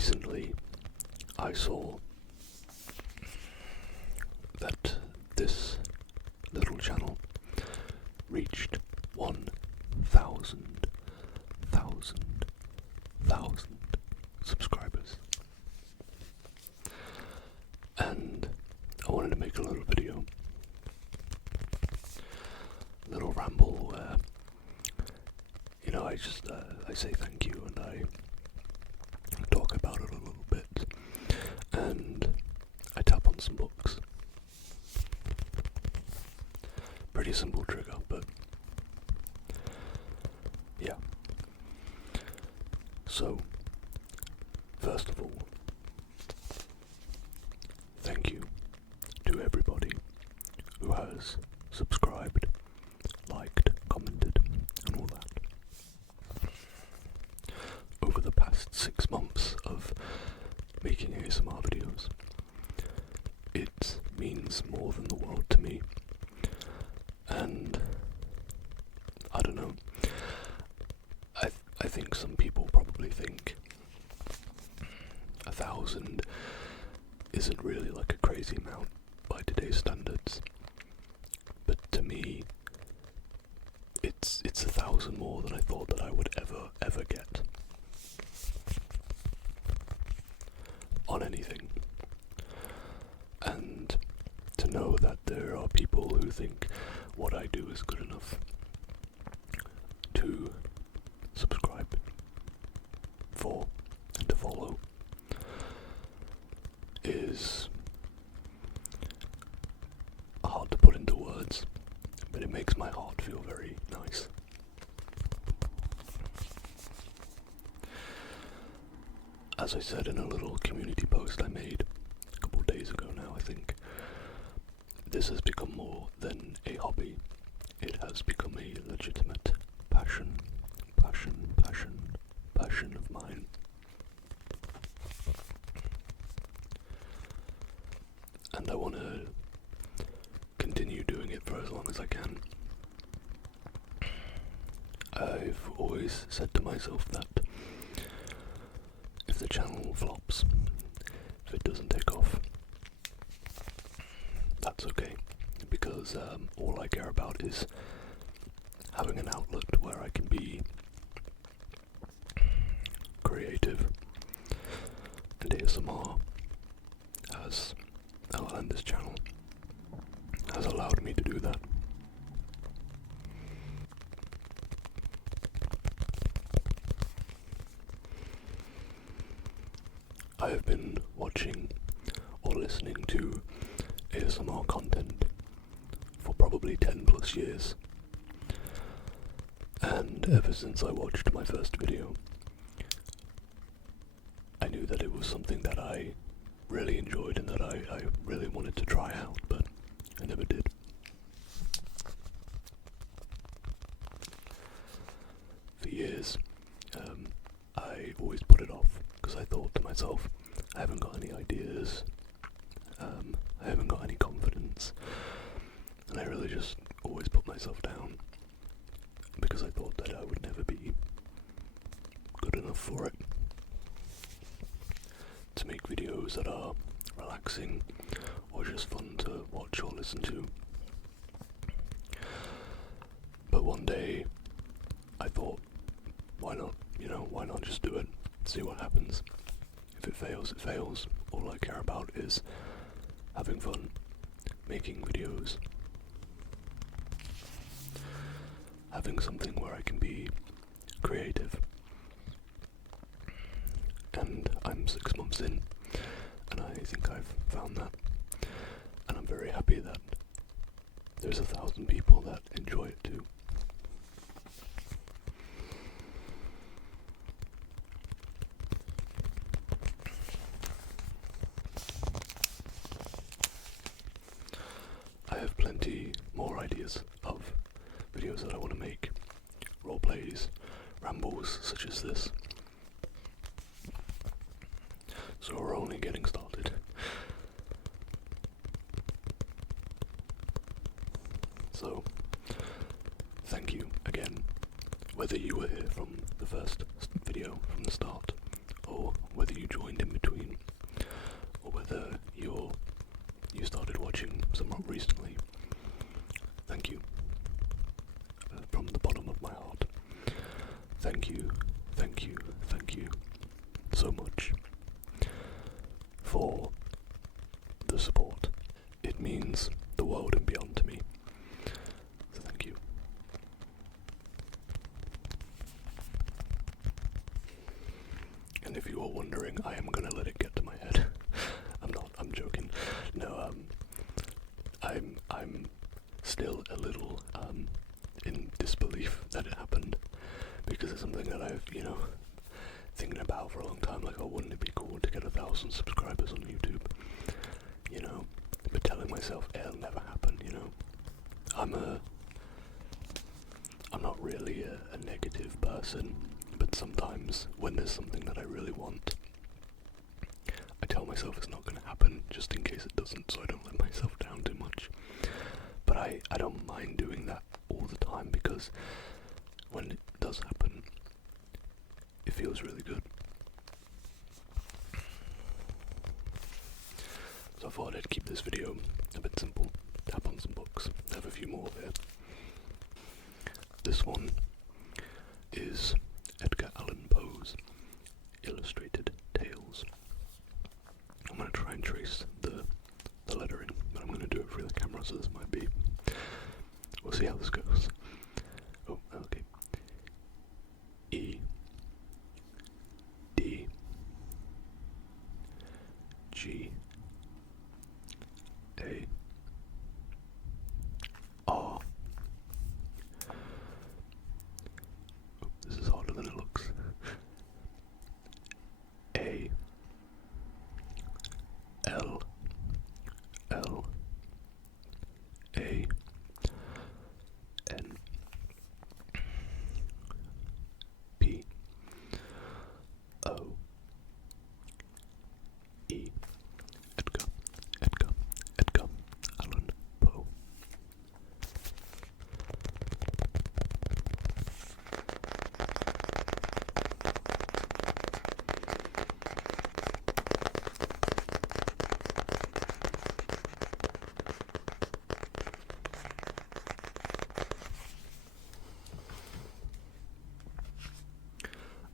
recently I saw that this little channel reached 1,000 subscribers, and I wanted to make a little video, little ramble where, I say thank you and I talk about it a little bit, and I tap on some books. Pretty simple trigger, but yeah. So, first of all, thank you to everybody who has subscribed, liked, commented, and all that. Over the past 6 months of making ASMR videos, it means more than the world to me. And I don't know, I think some people probably think 1,000 isn't really like a crazy amount by today's standards, but to me it's 1,000 more than I thought that I would ever get on anything. And to know that there are people who think what I do is good enough to subscribe for and to follow is hard to put into words, but it makes my heart feel very nice. As I said in a little community post I made a couple of days ago now, I think, this has become more than a hobby. It has become a legitimate passion of mine. And I want to continue doing it for as long as I can. I've always said to myself that if the channel flops, if it doesn't take off, that's okay, because all I care about is having an outlet where I can be creative, and ASMR and this channel has allowed me to do that. I have been watching or listening to ASMR content for probably 10 plus years, and ever since I watched my first video, I knew that it was something that I really enjoyed and that I really wanted to try out, but I never did. For years, I always put it off because I thought to myself, I haven't got any ideas, I haven't got any confidence, and I really just always put myself down because I thought that I would never be good enough for it, to make videos that are relaxing or just fun to watch or listen to. But one day I thought, why not? Why not just do it, see what happens. If it fails, it fails. All I care about is having fun, making videos, having something where I can be creative. And I'm 6 months in, and I think I've found that, and I'm very happy that there's 1,000 people that enjoy it too. I have plenty more ideas of videos that I want to make, roleplays, rambles such as this. So we're only getting started. So, thank you again, whether you were here from the first video, from the start, or whether you joined so much for the support. It means the world and beyond to me. So thank you. And if you are wondering, I am gonna let it get to my head. I'm not, I'm joking. No, I'm still a little, in disbelief that it happened, because it's something that I've, thinking about for a long time, like, oh, wouldn't it be cool to get 1,000 subscribers on YouTube, but telling myself it'll never happen, I'm not really a negative person, but sometimes when there's something that I really want, I tell myself it's not going to happen, just in case it doesn't, so I don't let myself down too much. But I don't mind doing that all the time, because when it does happen, it feels really good. So I thought I'd keep this video a bit simple, tap on some books, have a few more here. This one is Edgar Allan Poe's Illustrated Tales. I'm going to try and trace the lettering, but I'm going to do it through the camera, so this might be... We'll see how this goes. Oh, okay. E D G A R. Oh, this is harder than it looks. A L L A N P O E. Edgar Allan Poe.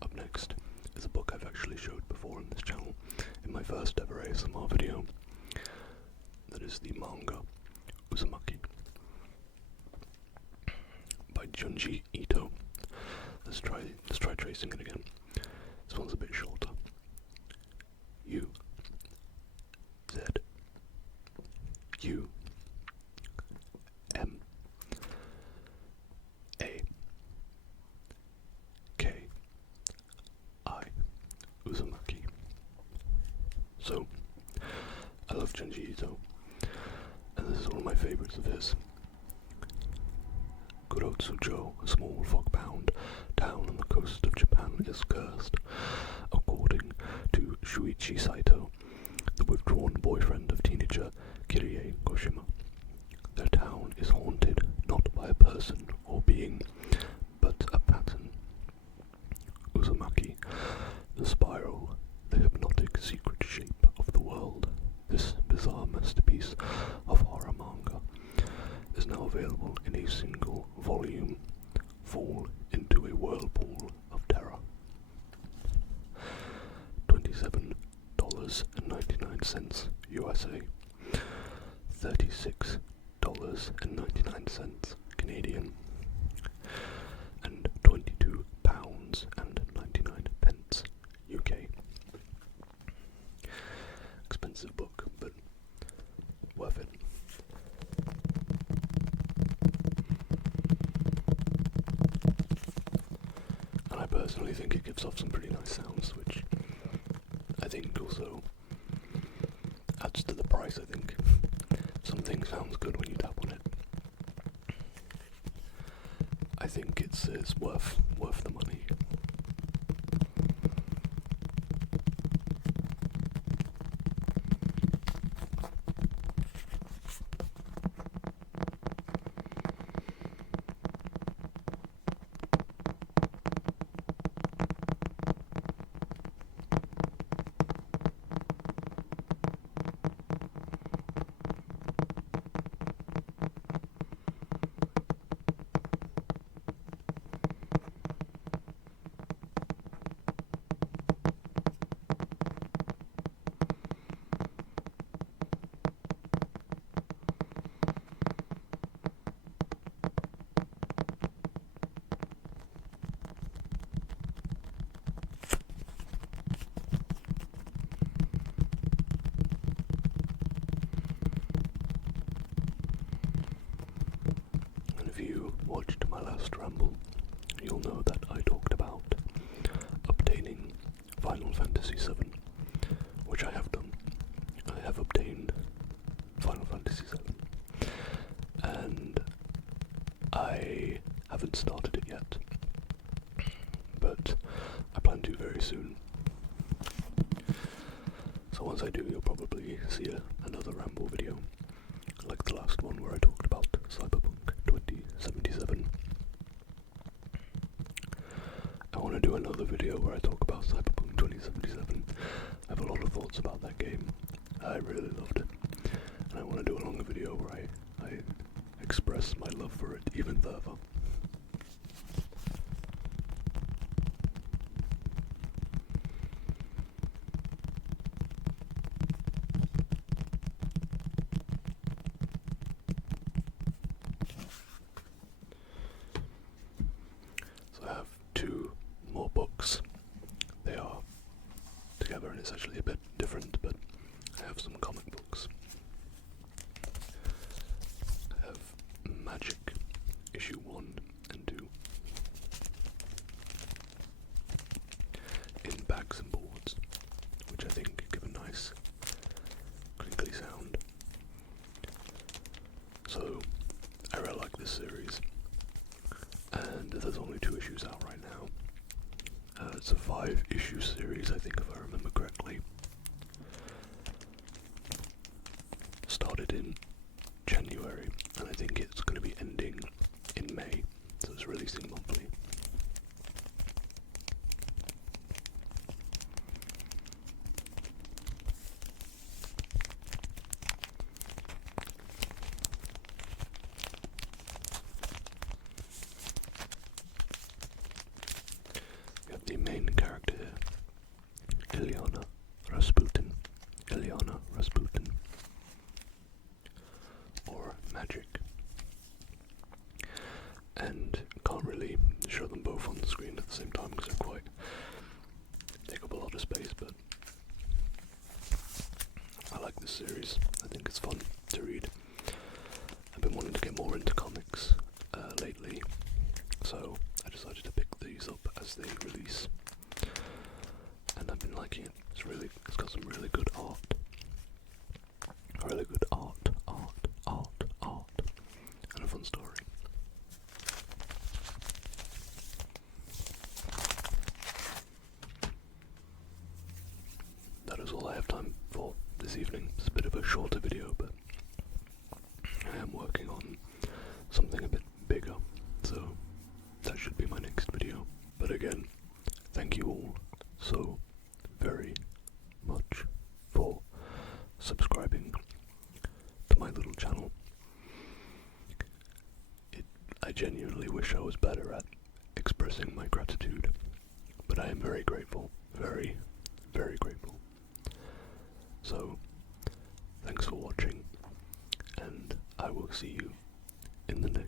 Up next is a book I've actually showed before on this channel in my first ever ASMR video. That is the manga Uzumaki by Junji Ito. Let's try tracing it again. This one's a bit shorter. U Z U M A K I. Uzumaki. So, I love Junji Ito, and this is one of my favorites of his. Kurotsujo, a small fog-bound town on the coast of Japan, is cursed. According to Shuichi Saito, the withdrawn boyfriend of teenager Kirie Koshima, their town is haunted not by a person or being, but a pattern. Uzumaki, the spiral, the hypnotic secret shape of the world, this bizarre masterpiece of horror manga, is now available in a single volume. Fall into a whirlpool of terror. $27.99 USA, $36.99 Canadian, and £22.99 UK. Expensive book, but worth it. And I personally think it gives off some pretty nice sounds, which I think also adds to the price. I think something sounds good when you tap on it. I think it's worth the money. my last ramble, you'll know that I talked about obtaining Final Fantasy VII, which I have done. I have obtained Final Fantasy VII, and I haven't started it yet, but I plan to very soon. So once I do, you'll probably see another ramble video, like the last one where I talked about Cyberpunk 2077. I want to do another video where I talk about Cyberpunk 2077. I have a lot of thoughts about that game. I really loved it. And I want to do a longer video where I express my love for it even further. So I have two more books. They are together and it's actually a bit different, but I have some comic books. I have Magic, issue 1 and 2, in bags and boards, which I think give a nice crinkly sound. So, I really like this series, and there's only 2 issues out right now. It's a 5-issue series, I think, if I remember correctly. Started in January, and I think it's going to be ending in May, so it's releasing monthly. We have the main character here, Ilyana Rasputin, or Magic. And can't really show them both on the screen at the same time because they're take up a lot of space, but I like this series. I think it's fun to read. I've been wanting to get more into comics lately, so I decided to pick these up as they release, and I've been liking it. It's got some really good art. Really good art, and a fun story. That is all I have time for this evening. It's a bit of a shorter video, but I am working on something a bit bigger, so that should be my next video. But again, thank you all so very much for subscribing to my little channel. I genuinely wish I was better at expressing my gratitude, but I am very grateful, very, very grateful. So, thanks for watching, and I will see you in the next